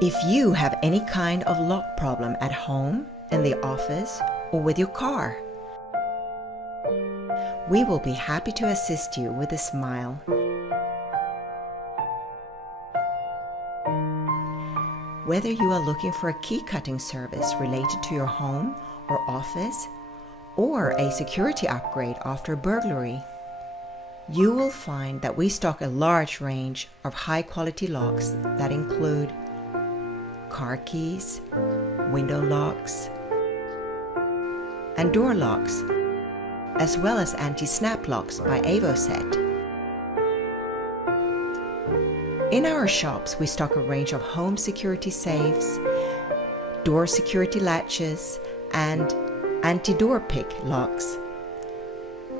If you have any kind of lock problem at home, in the office, or with your car, we will be happy to assist you with a smile. Whether you are looking for a key cutting service related to your home or office, or a security upgrade after a burglary, you will find that we stock a large range of high-quality locks that include car keys, window locks, and door locks, as well as anti-snap locks by Avoset. In our shops, we stock a range of home security safes, door security latches, and anti-door pick locks.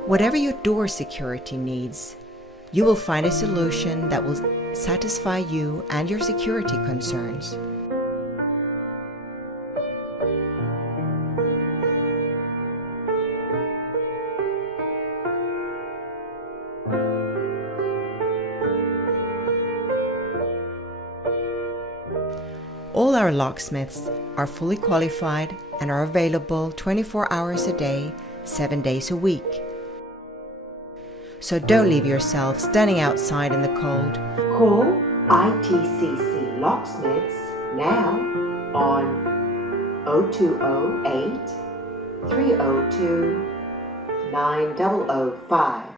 Whatever your door security needs, you will find a solution that will satisfy you and your security concerns. All our locksmiths are fully qualified and are available 24 hours a day, 7 days a week. So don't leave yourself standing outside in the cold. Call ITCC Locksmiths now on 0208 302 9005.